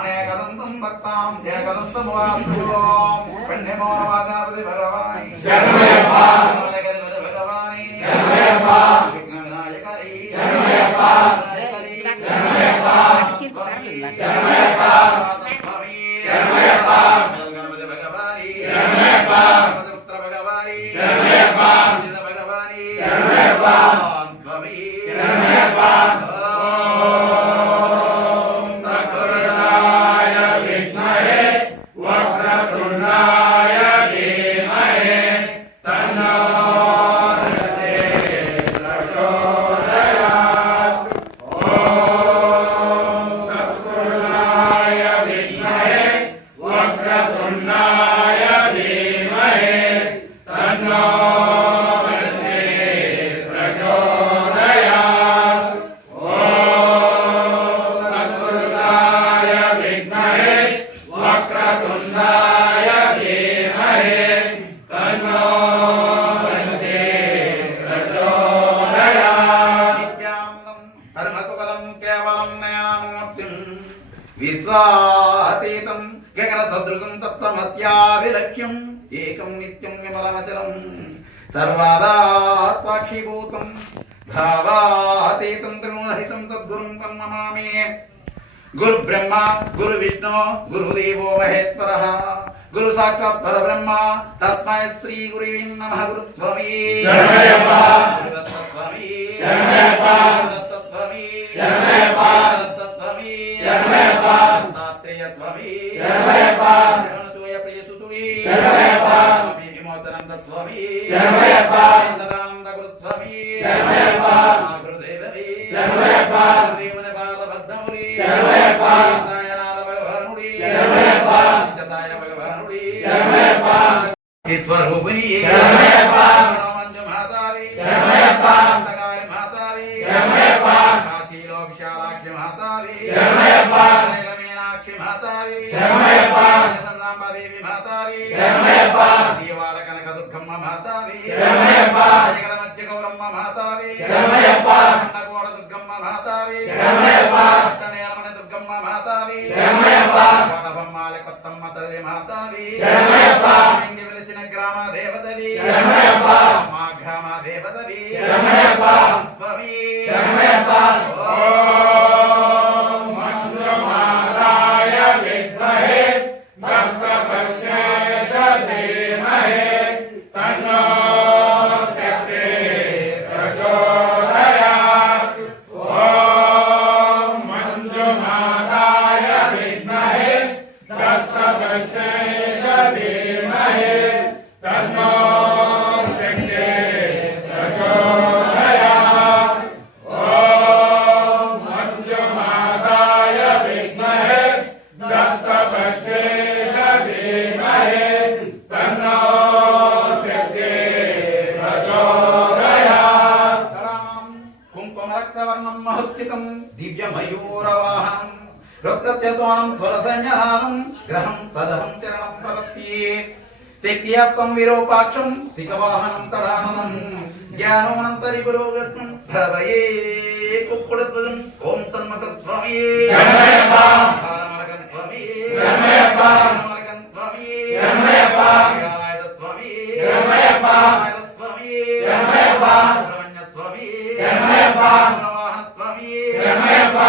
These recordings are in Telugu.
अनेकदन्तं भक्तां जयकदन्तं वासुदेवं कन्यमोरवागणपति भगवानी शरणमयप्पा गणपति भगवानी शरणमयप्पा विघ्नविनायकरी शरणमयप्पा शरणमयप्पा शरणमयप्पा शरणमयप्पा गणपति भगवानी शरणमयप्पा पुत्र भगवानी शरणमयप्पा भगवानी शरणमयप्पा स्वामी शरणमयप्पा विश्वातीतं गगनसदृशं तत्त्वमस्याभिलक्ष्यम् एकं नित्यं विमलमचलं सर्वदा साक्षीभूतं भावातीतं त्रिगुणरहितं तद्गुरुं तं नमामि। गुरुब्रह्मा गुरुविष्णु गुरुदेवो महेश्वरः गुरु साक्षात् परब्रह्म तस्मै श्री गुरुवे नमः। गुरुस्वामी शरणमयप्पा दत्तस्वामी शरणमयप्पा दत्तस्वामी शरणमयप्पा दत्तस्वामी शरणमयप्पा दत्तात्रेय स्वामी शरणमयप्पा गणतोय प्रियसुतुवे शरणमयप्पा स्वामी विमोचनं दत्स्वामी शरणमयप्पा सदानंद गुरुस्वामी शरणमयप्पा गुरुदेववे शरणमयप्पा गुरुदेवने पादबद्धमुनि शरणमयप्पा दयानाथ भगवानुడి शरणमयप्पा जताय भगवानुడి शरणमयप्पा ईश्वरूपिणी शरणमयप्पा मनोमंजु मातावे शरणमयप्पा अंतकाय मातावे शरणमयप्पा काशीलो विशालाक्षि मातावे शरणमयप्पा मीनाक्षि मातावे शरणमयप्पा जगन्नाथदेवी मातावे शरणमयप्पा दीवाल कनक दुर्गम्म मातावे शरणमयप्पा जगन मध्य गौरम्म मातावे शरणमयप्पा अन्नकोड दुर्गम्म मातावे शरणमयप्पा अष्टनेरमण दुर्गम्మ मातावे शरणमयप्पा కోటబొమ్మాల కొత్తమ్మ తల్లి మాతావి శరణమయప్పా ఇంగి వెలిసిన గ్రామ దేవతవి శరణమయప్పా మా గ్రామ దేవతవి శరణమయప్పా స్వామి శరణమయప్పా ఓం మంత్రమాలాయ విద్మహే భక్తప్రజ్ఞాయ ధీమహి తన్నో శక్తి ప్రచోదయాత్। ఓం మంత్రమాలాయ విద్మహే భక్తప్రజ్ఞాయ ధీమహి తన్నో శక్తి ప్రచోదయాత్। ఓం మంత్రమాలాయ విద్మహే భక్తప్రజ్ఞాయ ధీమహి తన్నో శక్తి ప్రచోదయాత్। కుంకుమరక్తవర్ణం మహోచ్చితం దివ్యమయూరవాహనం रुद्रस्य सोनं स्वरसंज्ञानं ग्रहं तदहं चरणं प्रपत्ये त्यक्त्यात्मं विरूपाक्षं सिकवाहनं तडाननं ज्ञानोऽनन्तरिपुरोगतं भवये कुक्कुडध्वजं ॐ तन्मतस्वामी शरणमयप्पा हरमर्गं स्वामी शरणमयप्पा हरमर्गं स्वामी शरणमयप्पा गायद स्वामी शरणमयप्पा गायद स्वामी शरणमयप्पा सुब्रह्मण्य स्वामी शरणमयप्पा वाहन स्वामी शरणमयप्पा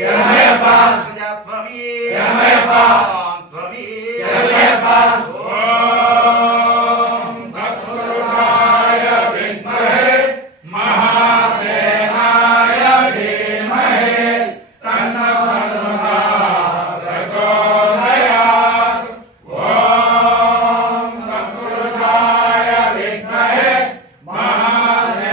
शरणमयप्पा स्वामी शरणमयप्पा स्वामी शरणमयप्पा। ओम तत्पुरुषाय विद्महे महासेनाय धीमहि तन्नो प्रचोदयात्। ओम तत्पुरुषाय विद्महे महासेनाय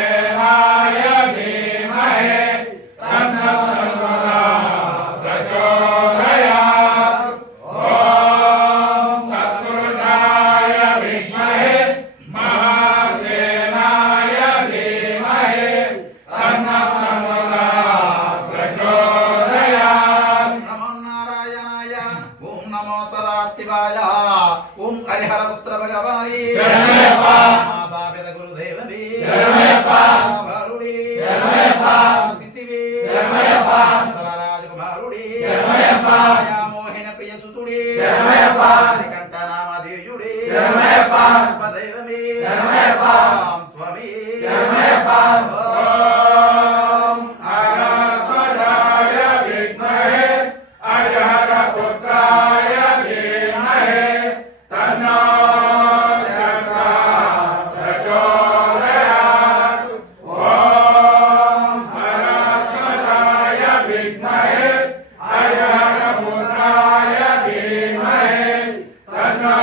శరణమయ్యప్ప ఓం అనంతదాయ విద్మహే హరిహర పుత్రాయ ధీమహి తన్నో ప్రచోదయాత్ ఓం అనంతదాయ విద్మహే హరిహర పుత్రాయ ధీమహి తన్నో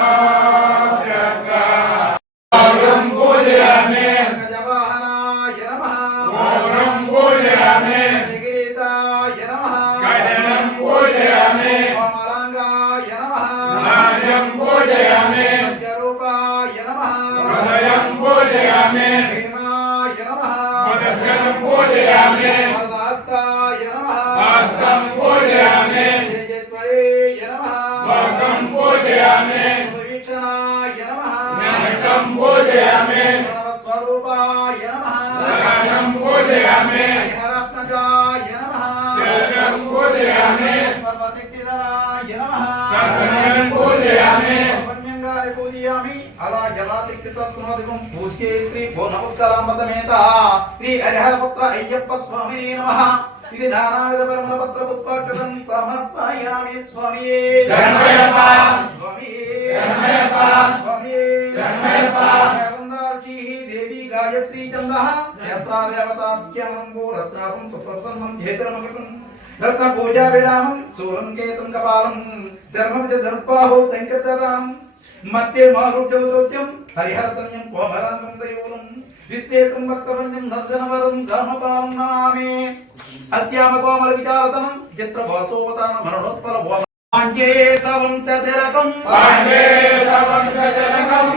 గౌరం పూజయామి గజవాహనాయ నమః గౌరం పూజయామి నిగీతాయ నమః కఠినం పూజయామి కోమలాంగాయ నమః నాట్యం పూజయామి పంచరూపాయ నమః హృదయం పూజయామి భీమాయ నమః మదస్యం పూజయామి వరదాస్తాయ నమః హస్తం పూజయామి తేజస్వయే నమః వక్రం పూజయామి వీక్షణాయ నమః నేత్రం పూజయామి ప్రణవస్వరూపాయ నమః సకలం పూజయామి హరిహరాత్మజాయ నమః శరణం పూజయామి సర్వశక్తిధరాయ నమః సకలం పూజయామి పుణ్యంగాయ పూజయామి అలా జలాతిక్తత్వమధికం పూజ్యే శ్రీ భువనముత్కలాంబతమేత శ్రీ హరిహరపుత్ర అయ్యప్ప స్వామినే నమః ఇది నానావిధ పరిమళ పత్ర పుష్పాక్షతం సమర్పయామి స్వామి శరణమయ్యప్ప స్వామి శరణమయ్యప్ప స్వామి శరణమయ్యప్ప దేవందార్షి దేవి గాయత్రీ చందః క్షేత్రా దేవతాఖ్యానంగో రత్నాపం సుప్రసన్నం క్షేత్రమకటం రత్న పూజా విరామం సూరం కేతం కపాలం చర్మవిజ దర్పాహో తంకతదాం మధ్య మారుడ్యౌదోద్యం హరిహరతన్యం కోమలాంగం దైవూలం విశ్వేతం భక్తవంద్యం నర్జనవరం ధర్మపాలం నమామి అత్యామ కోమల విచారతనం చిత్రభాతోవతాన మరణోత్పల భోమ పాంచే సవం చతిరకం పాండే సవంశజనకం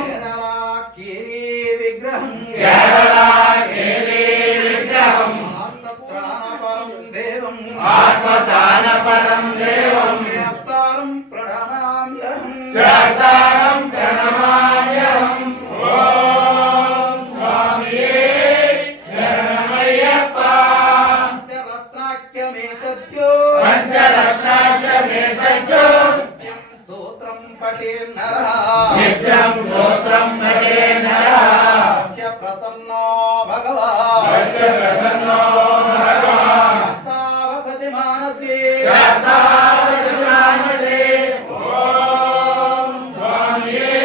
కేరీ విగ్రహం కేరళా కేలీ విగ్రహం ఆత్మత్రాణపరం దేవం ఆత్మదానపరం దేవం శాస్త్రం ప్రణమామ్యహం శాస్త్రం ప్రణమామ్యహం ఓం స్వామియే శరణమయ్యప్ప పంచరత్నాఖ్యమేతద్యో పంచరత్నాఖ్యమేతద్యో నిత్యం స్తోత్రం పఠే నరః నిత్యం స్తోత్రం పఠే నరః తస్య ప్రసన్నో భగవాన్ తస్య ప్రసన్నో భగవాన్ శాస్తావసతి మానసే శాస్త్రావసమానసే ఓం స్వామియే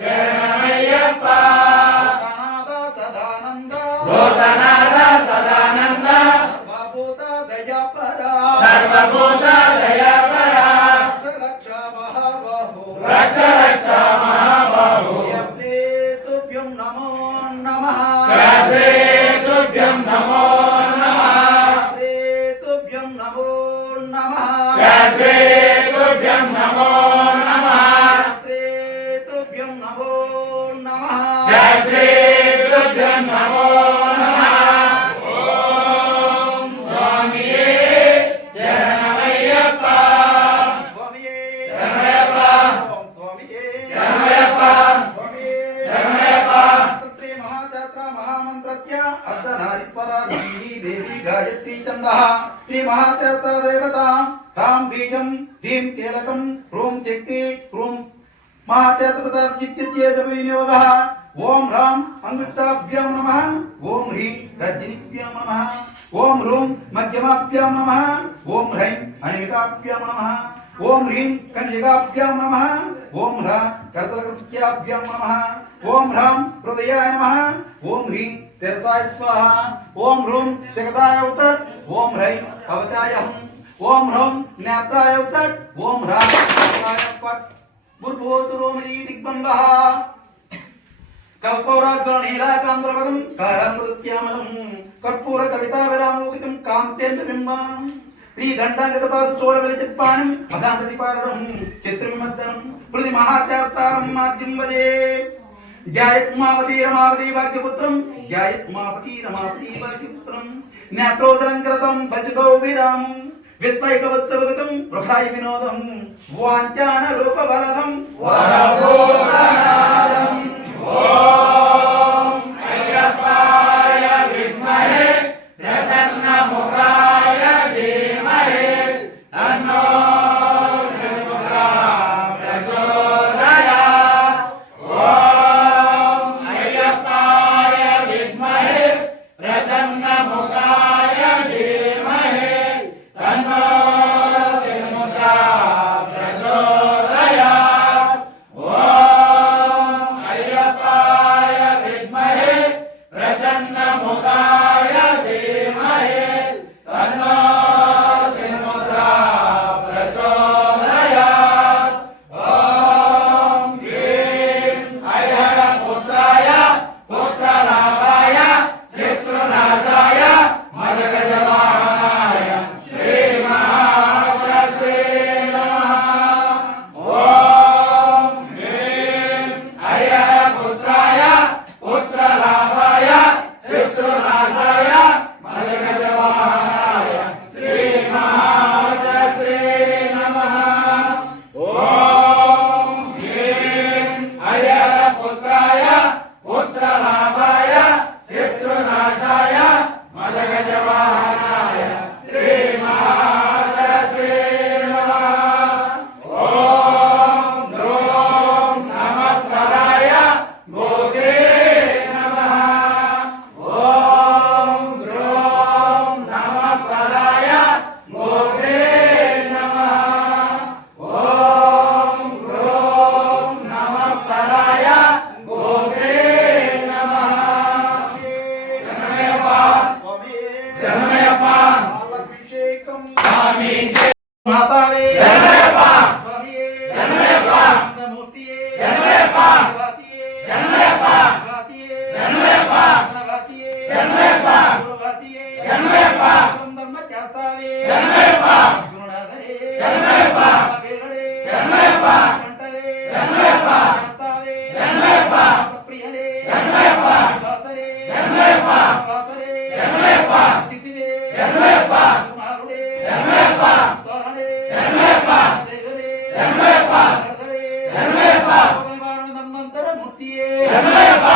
శరణమయ్యప్ప సనాద సదానంద భూతనాథ సదానంద సర్వభూత దయాపర సర్వభూత దయాపరా రక్ష మహాబాహో రక్ష రక్ష మహాబాహు తుభ్యం నమో నమః శాస్త్రే తుభ్యం నమో నమః తుభ్యం నమో నమః శాస్త్రే తుభ్యం నమో నమః తుభ్యం నమో నమః శాస్త్రే తుభ్యం నమో నమః ఓం స్వామియే శరణమయ్యప్ప స్వామియే శరణమయ్యప్ప ఓం స్వామియే శరణమయ్యప్ప స్వామియే శరణమయ్యప్ప శ్రీ మహాచాత్ర మహామంత్రస్య అర్ధనారీశ్వరీ దేవి గాయత్రీ చందః శ్రీ మహాచాత్ర దేవత రాం బీజం హ్రీం కీలకం రూం శక్తి రూం మహాచాత్రపదార్చిత్యేజ వినియోగః ఓం రాం అంగుష్టాభ్యాం నమః ఓం హ్రీం తర్జనిభ్యాం నమః ఓం రూం మధ్యమాభ్యాం నమః ఓం హ్రైం అనేకాభ్యాం నమః ఓం హ్రీం కన్యకాభ్యాం నమః ఓం హ్రా కర్తలకృత్యాభ్యాం నమః ఓం హ్రాం హృదయాయ నమః ఓం హ్రీం శిరసాయ స్వాహా ఓం హ్రూం జగదాయ ఉతట్ ఓం హ్రైం కవచాయ హం ఓం హ్రౌం నేత్రాయ ఉతట్ ఓం హ్రాం కవచాయ పట్ బుర్భూతు రోమరీ దిగ్బంధః కల్పౌరాగ్రణీలాకాంధ్రపదం కారామృత్యామలం కర్పూర కవితా విరామోదికం కాంతేంద్ర బింబానం శ్రీదండాగతపాదు చోరవలి చిత్పానం మదాంతతిపారణం చిత్రవిమర్దనం హృది మహాచార్తారం మాధ్యం వదే జాయత్ ఉమాపతి రమాపతి వాక్యపుత్రం జాయత్ ఉమాపతి రమాపతి వాక్యపుత్రం నేత్రోదరం కృతం భజతో విరామం విత్వైకవత్సవగతం వృహాయ వినోదం వాంఛాన రూపబలదం వరభూతనాదం ఓం అయ్యప్పాయ విద్మహే ప్రసన్నముఖాయ ధీమహి తన్నో ప్రచోదయాత్ ఓం అయ్యప్పాయ విద్మహే मुखाय धीमहि तन्नो चिन्मुद्रा प्रचोदयात् ॐ ह्रीं हरिहरपुत्राय पुत्रलाभाय शत्रुनाशाय मदगजवाहनाय श्रीमहागणपतये नमः ॐ ह्रीं हरिहरपुत्राय पुत्रलाभाय शत्रुनाशाय मदगजवाहनाय श्रीमहागणपतये नमः ॐ ह्रीं हरिहरपुत्राय पुत्रलाभाय शत्रुनाशाय मदगजवाहनाय श्रीमहागणपतये नमः ॐ द्रों नमस्काराय गोत्रे नमः ॐ द्रों नमस्काराय गोत्रे नमः ॐ द्रों नमस्काराय गोत्रे नमः शरणमయ్యప్ప అభిషేకం స్వామి మాతావే శరణమయ్యప్ప స్వామియే శరణమయ్యప్ప మూర్తియే శరణమయ్యప్ప వాతియే శరణమయ్యప్ప వాతియే శరణమయ్యప్ప వాతియే శరణమయ్యప్ప వాతియే శరణమయ్యప్ప ధర్మ చేస్తావే శరణమయ్యప్ప గురునాథనే శరణమయ్యప్ప వీరుడే శరణమయ్యప్ప కంటలే శరణమయ్యప్ప చేస్తావే శరణమయ్యప్ప ప్రియలే శరణమయ్యప్ప వాతలే శరణమయ్యప్ప వాతలే శరణమయ్యప్ప స్థితివే శరణమయ్యప్ప కుమారుడే శరణమయ్యప్ప తోరణే శరణమయ్యప్ప దేవనే శరణమయ్యప్ప నరసలే శరణమయ్యప్ప భగవానుడు ధన్వంతర మూర్తియే శరణమయ్యప్ప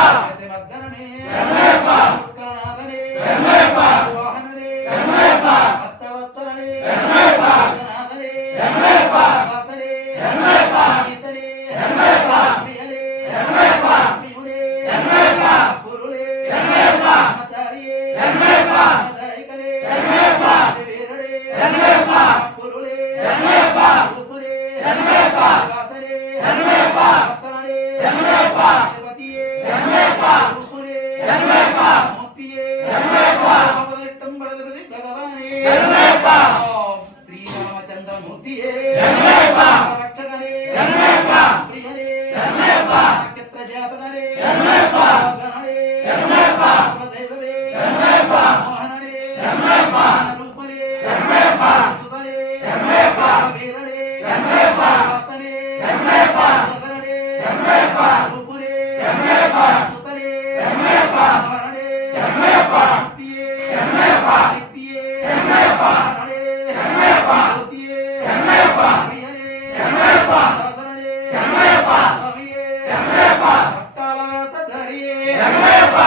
మద్దననే శరణమయ్యప్ప ఉత్తరనాథనే శరణమయ్యప్ప వాహననే శరణమయ్యప్ప భక్తవత్సలనే శరణమయ్యప్ప నాథనే శరణమయ్యప్ప వాతలే శరణమయ్యప్ప ఈతలే శరణమయ్యప్ప ప్రియలే శరణమయ్యప్ప ప్రియులే శరణమయ్యప్ప గురులే శరణమయ్యప్ప ఆచార్యే శరణమయ్యప్ప దైకలే శరణమయ్యప్ప వీరుడే శరణమయ్యప్ప గురులే శరణమయ్యప్ప రూపులే శరణమయ్యప్ప వాతలే శరణమయ్యప్ప భక్తలే శరణమయ్యప్ప తిరుపతియే శరణమయ్యప్ప రూపులే శరణమయ్యప్ప ముప్పియే శరణమయ్యప్ప పదనెట్టం పడదపతి భగవానే శరణమయ్యప్ప ఓం శ్రీరామచంద్రమూర్తియే శరణమయ్యప్ప రక్షకనే శరణమయ్యప్ప ప్రియలే శరణమయ్యప్ప నక్షత్ర జాతకనే శరణమయ్యప్ప గణనే శరణమయ్యప్ప కులదైవమే శరణమయ్యప్ప మోహననే శరణమయ్యప్ప రూపనే శరణమయ్యప్ప సుతనే శరణమయ్యప్ప వీరనే శరణమయ్యప్ప వాతనే శరణమయ్యప్ప సోదరనే శరణమయ్యప్ప రూపునే శరణమయ్యప్ప సుతనే శరణమయ్యప్ప మరణే శరణమయ్యప్ప ముప్పియే శరణమయ్యప్ప తిప్పియే శరణమయ్యప్ప మరణే శరణమయ్యప్ప జ్యోతియే శరణమయ్యప్ప ప్రియనే శరణమయ్యప్ప సోదరనే శరణమయ్యప్ప స్వామియే శరణమయ్యప్ప పట్టాలవేత ధరియే శరణమయ్యప్ప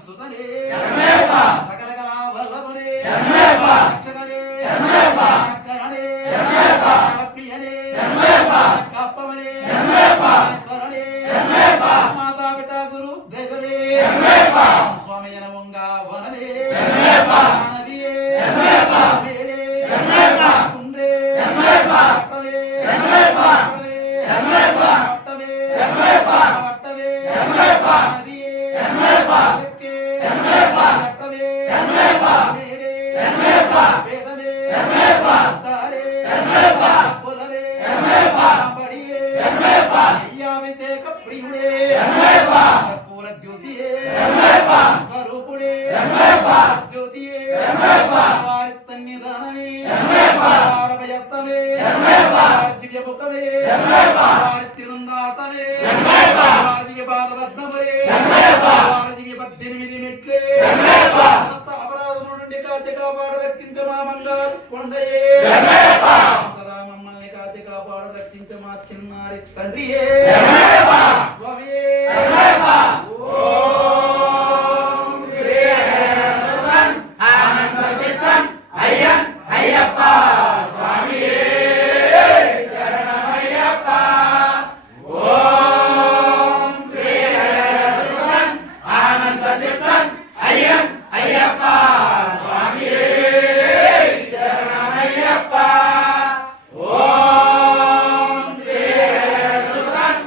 సుతనే శరణమయ్యప్ప సకలకళా వల్లభనే శరణమయ్యప్ప రక్షకనే శరణమయ్యప్ప కరణే శరణమయ్యప్ప ప్రియనే శరణమయ్యప్ప కప్పవనే శరణమయ్యప్ప కరణే శరణమయ్యప్ప మాతాపిత గురు దైవమే శరణమయ్యప్ప స్వామి జనముంగా వనమే శరణమయ్యప్ప నదియే శరణమయ్యప్ప వేడే శరణమయ్యప్ప కుండే శరణమయ్యప్ప పట్టవే శరణమయ్యప్ప పట్టవే శరణమయ్యప్ప పట్టవే శరణమయ్యప్ప పట్టవే శరణమయ్యప్ప నదియే శరణమయ్యప్ప లెక్కే శరణమయ్యప్ప పట్టవే శరణమయ్యప్ప వేడే శరణమయ్యప్ప వేడవే శరణమయ్యప్ప తారే శరణమయ్యప్ప పులవే శరణమయ్యప్ప బడియే శరణమయ్యప్ప అయ్యాభిషేక ప్రియుడే శరణమయ్యప్ప కర్పూర జ్యోతియే శరణమయ్యప్ప స్వరూపుడే శరణమయ్యప్ప జ్యోతియే శరణమయ్యప్ప వారి తన్నిదానమే శరణమయ్యప్ప వారభయత్తమే శరణమయ్యప్ప వారి దివ్యముఖమే శరణమయ్యప్ప వారి తిరుందాతమే శరణమయ్యప్ప వారి దివ్య పాదపద్మములే శరణమయ్యప్ప వారి దివ్య 18 మెట్లే శరణమయ్యప్ప సమస్త అపరాధముల నుండి కాచి కాపాడ రక్షించ మా బంగారు కొండయే శరణమయ్యప్ప సదా మమ్మల్ని కాచి కాపాడ రక్షించ మా చిన్నారి తండ్రియే శరణమయ్యప్ప స్వామియే శరణమయ్యప్ప ఓం శ్రీ హరిహరసుతన్ ఆనంద చిత్తన్ అయ్యన్ అయ్యప్ప స్వామియే శరణమయ్యప్ప ఓం శ్రీ హరిహరసుతన్ ఆనంద చిత్తన్ అయ్యన్ అయ్యప్ప స్వామియే శరణమయ్యప్ప ఓం శ్రీ హరిహరసుతన్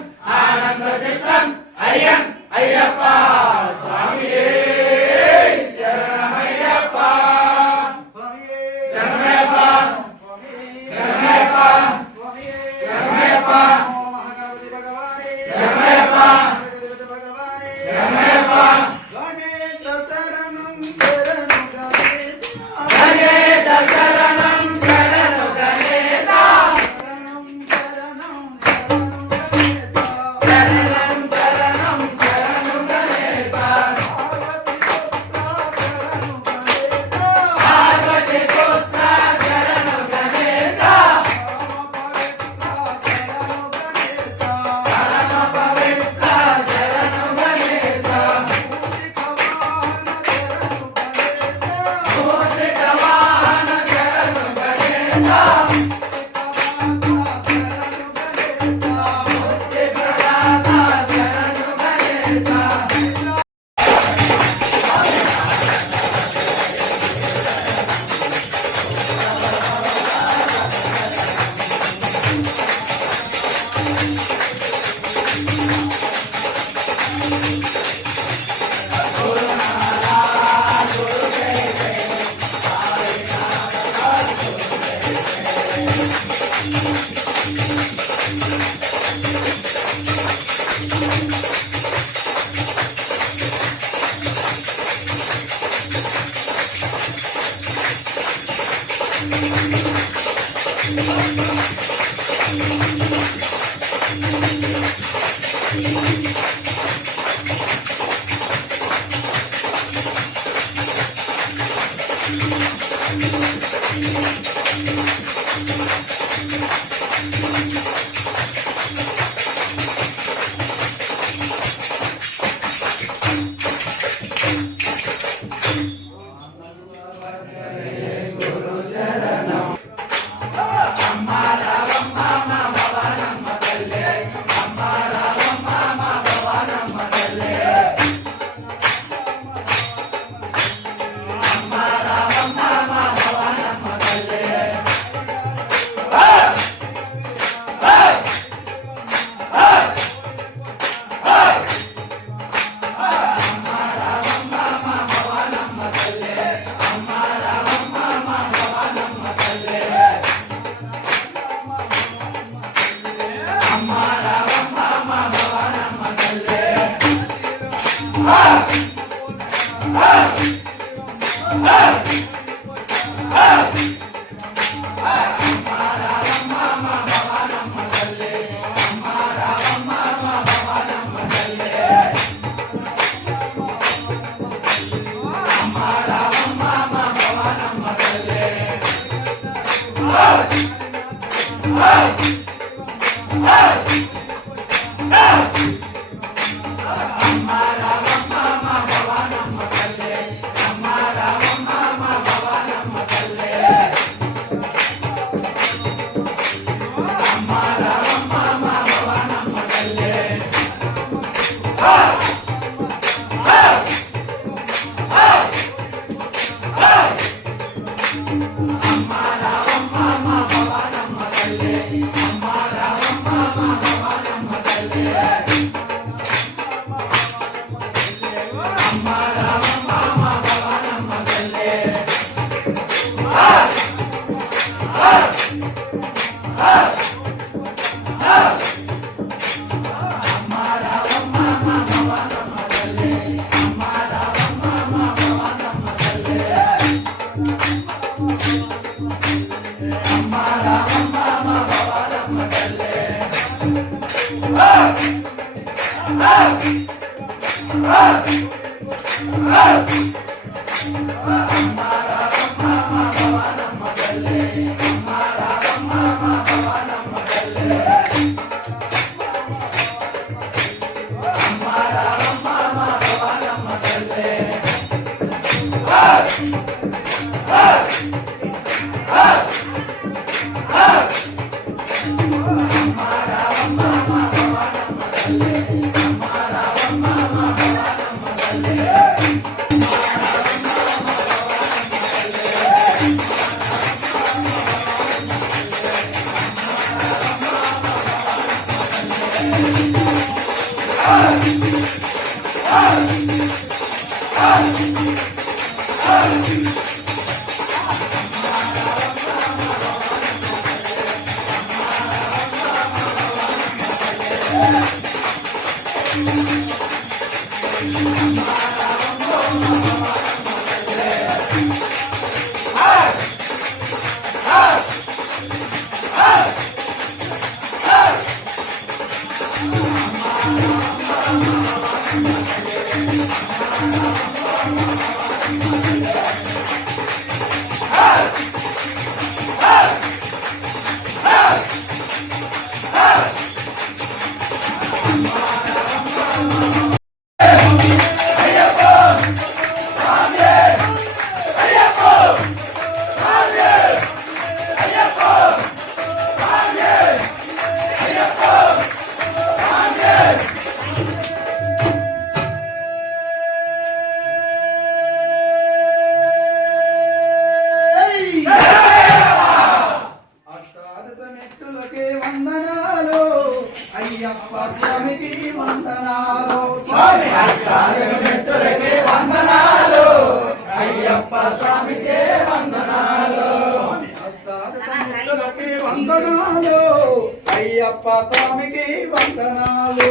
అయ్యప్ప స్వామికి వందనాలు.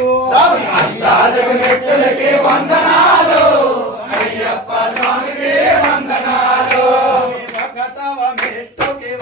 అష్టాదశమెట్టులకి వందనాలు. అయ్యప్ప స్వామికి వందనాలు. ఒకటవ మెట్టుకి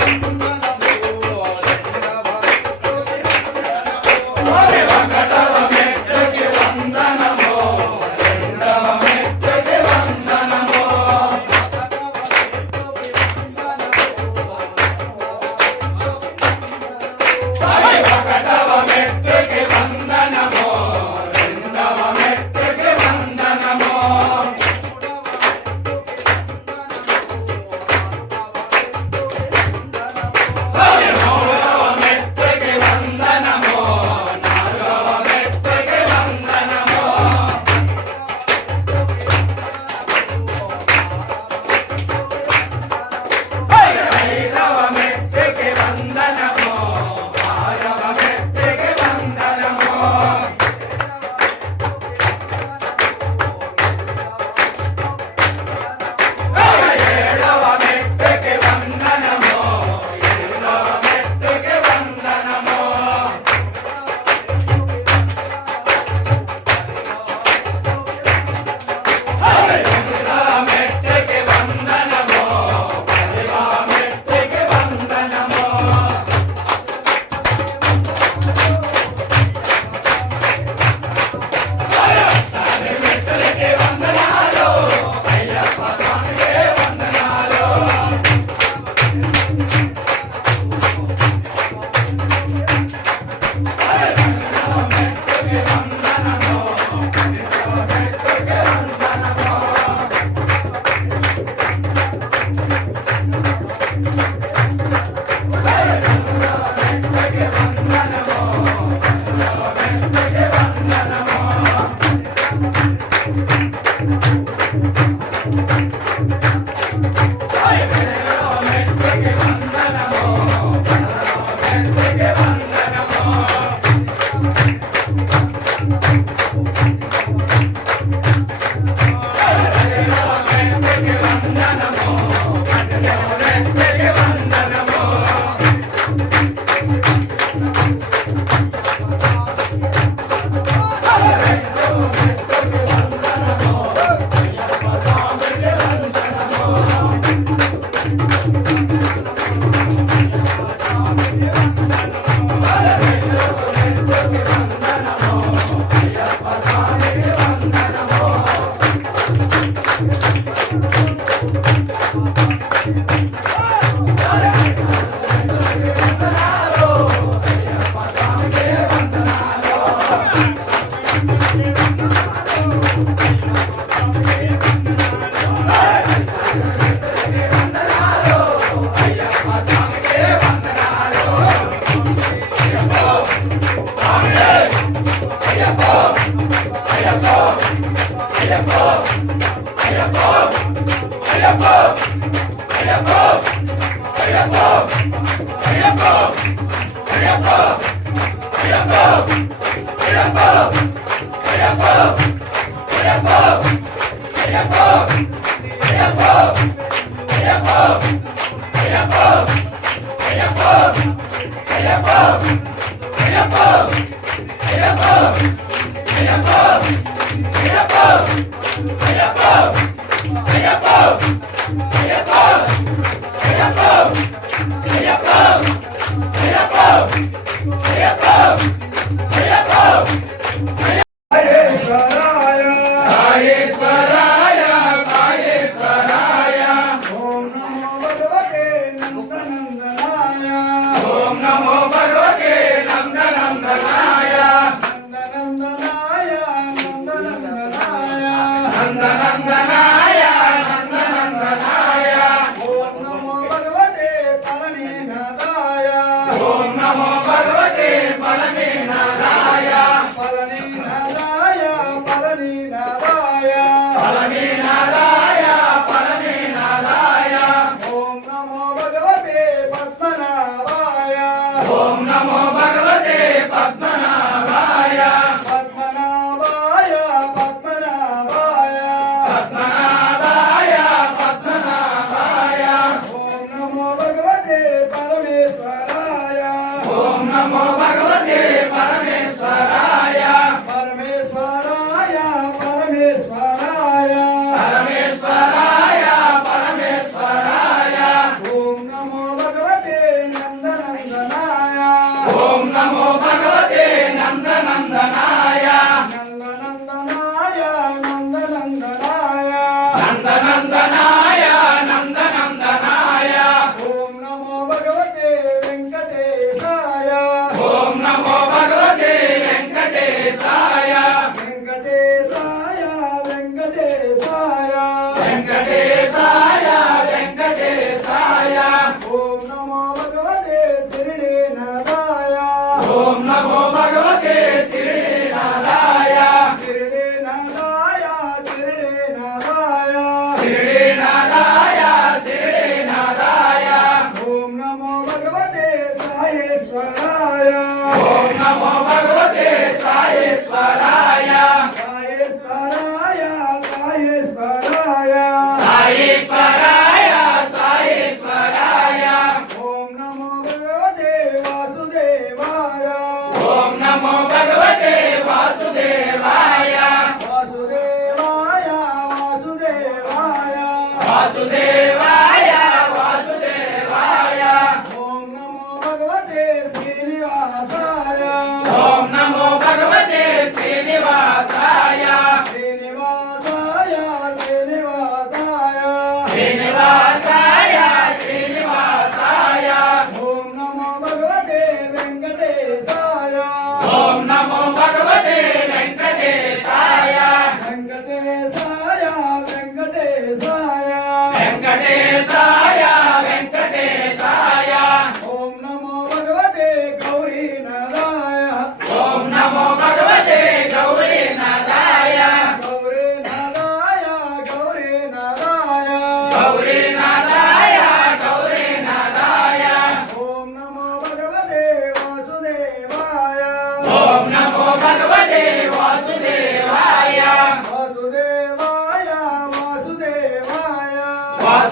వాసుదేవాయ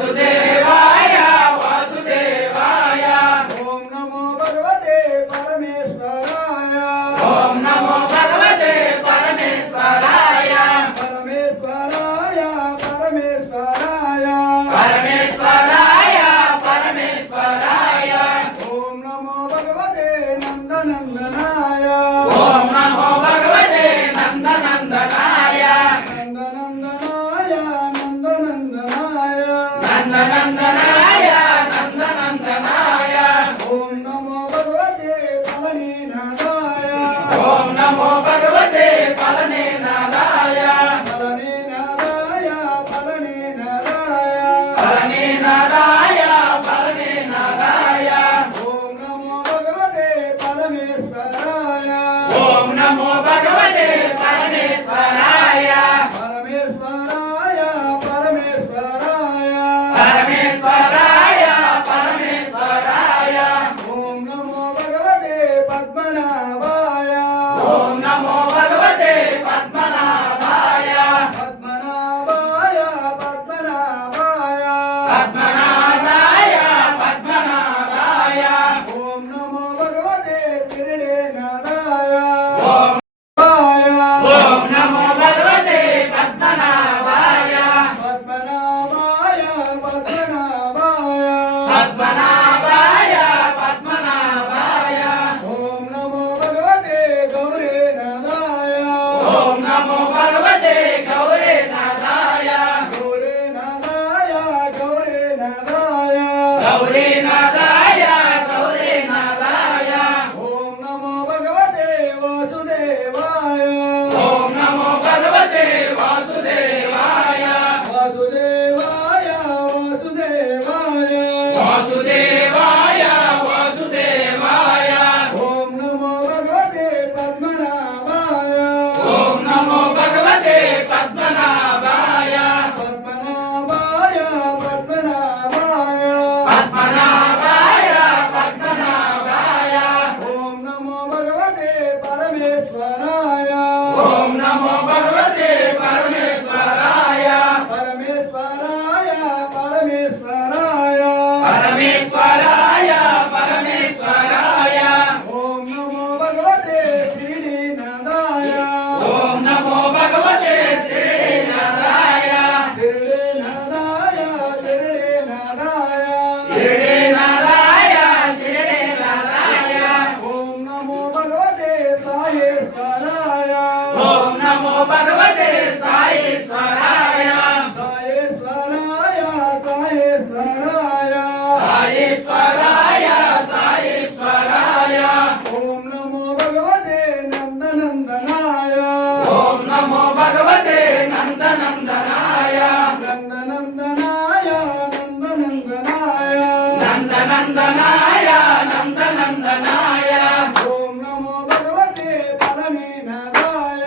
వాసుదేవాయ వాసుదేవాయ ఓం నమో భగవతే పరమేశ్వరాయ ఓం నమో భగవతే పరమేశ్వరాయ పరమేశ్వరాయ పరమేశ్వరాయ పరమేశ్వరాయ పరమేశ్వరాయ ఓం నమో భగవతే నందనందనాయ ఓం నమో భగవతే నందనందనాయ నందనందనాయ నందనందనాయ నందనందనాయ నందనందనాయ ఓం నమో భగవతే ఫలనీనాదాయ ఓం నమో భగవతే ఫలనేనాదాయ ఫలనీనాదాయ ఫలనీనాదాయ ఫలనేనాదాయ ఫలనేనాదాయ ఓం నమో భగవతే పరమేశ్వరాయ ఓం నమో భగవతే పరమేశ్వరాయ పరమేశ్వరాయ పరమేశ్వరాయ పరమేశ్వరాయ పరమేశ్వరాయ ఓం నమో భగవతే పద్మనాభాయ ఓం నమో భగవతే పద్మనాభాయ పద్మనాభాయ పద్మనాభాయ పద్మనాభాయ పద్మనాభాయ ఓం నమో భగవతే శిరిడీనాథాయ ఓం ఓం ఓం నమో భగవతే పద్మనాభాయ పద్మనాభాయ పద్మనాభాయ పద్మనాభాయ పద్మనాభాయ ఓం నమో భగవతే గౌరీనాథాయ ఓం నమో భగవతే గౌరీనాథాయ గౌరీనాథాయ గౌరీనాథాయ గౌరీనాథాయ గౌరీనాథాయ ఓం నమో భగవతే వాసుదేవాయ ఓం నమో భగవతే వాసుదేవాయ వాసుదేవాయ వాసుదేవాయ వాసుదేవాయ వాసుదేవాయ ఓం నమో భగవతే పద్మనాభాయ ఓం నమో భగవతే పద్మనాభాయ పద్మనాభాయ పద్మనాభాయ పద్మనాభాయ పద్మనాభాయ ఓం నమో భగవతే పరమేశ్వరాయ ఓం నమో భగవతే పరమేశ్వరాయ పరమేశ్వరాయ పరమేశ్వరాయ పరమేశ్వరాయ పరమేశ్వరాయ ఓం నమో భగవతే శ్రీనాథాయ ఓం నమో భగవతే శ్రీనాథాయ శ్రీనాథాయ శ్రీనాథాయ శ్రీనాథాయ శ్రీనాథాయ ఓం నమో భగవతే సాయేశ్వరాయ ఓం నమో భగవతే సాయేశ్వరాయ సాయేశ్వరాయ సాయేశ్వరాయ సాయేశ్వరాయ సాయేశ్వరాయ ఓం నమో భగవతే నందనందనాయ ఓం నమో భగవతే నందనందనాయ నందనందనాయ నందనందనాయ నందనందనాయ నందనందనాయ ఓం నమో భగవతే ఫలనీనాదాయ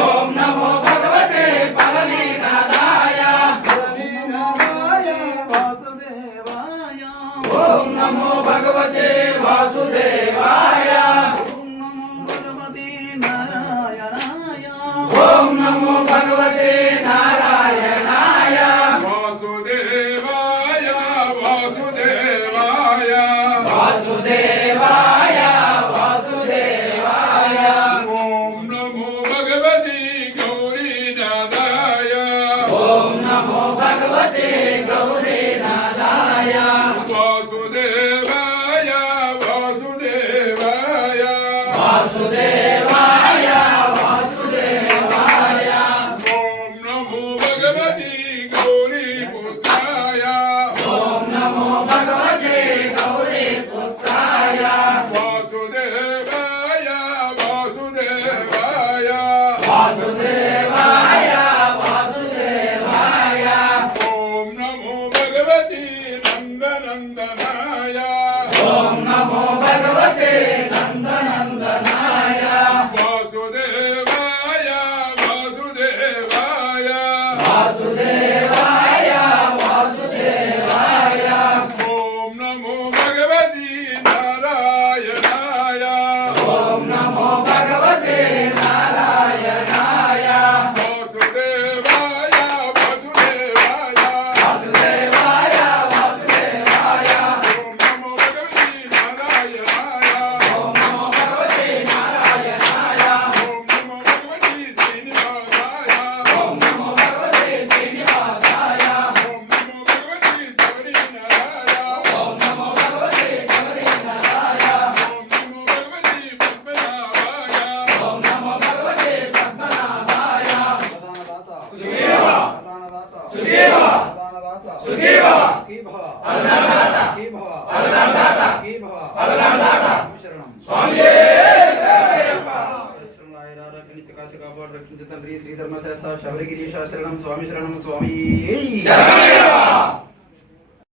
ఓం నమో భగవతే ఫలనేనాదాయ ఫలనీనాదాయ వాసుదేవాయ ఓం నమో భగవతే వాసుదేవాయ ఓం నమో భగవతే నారాయణాయ ఓం నమో భగవతే నారాయణాయ వాసుదేవాయ వాసుదేవాయ की भव की भव फलदाता की भव फलदाता की भव फलदाता शरणं स्वामी शरणमయ్యప్ప తండ్రి శ్రీ ధర్మశాస్త్ర శబరిగిరీశ శరణం స్వామి శరణం స్వామి శరణమయ్యప్ప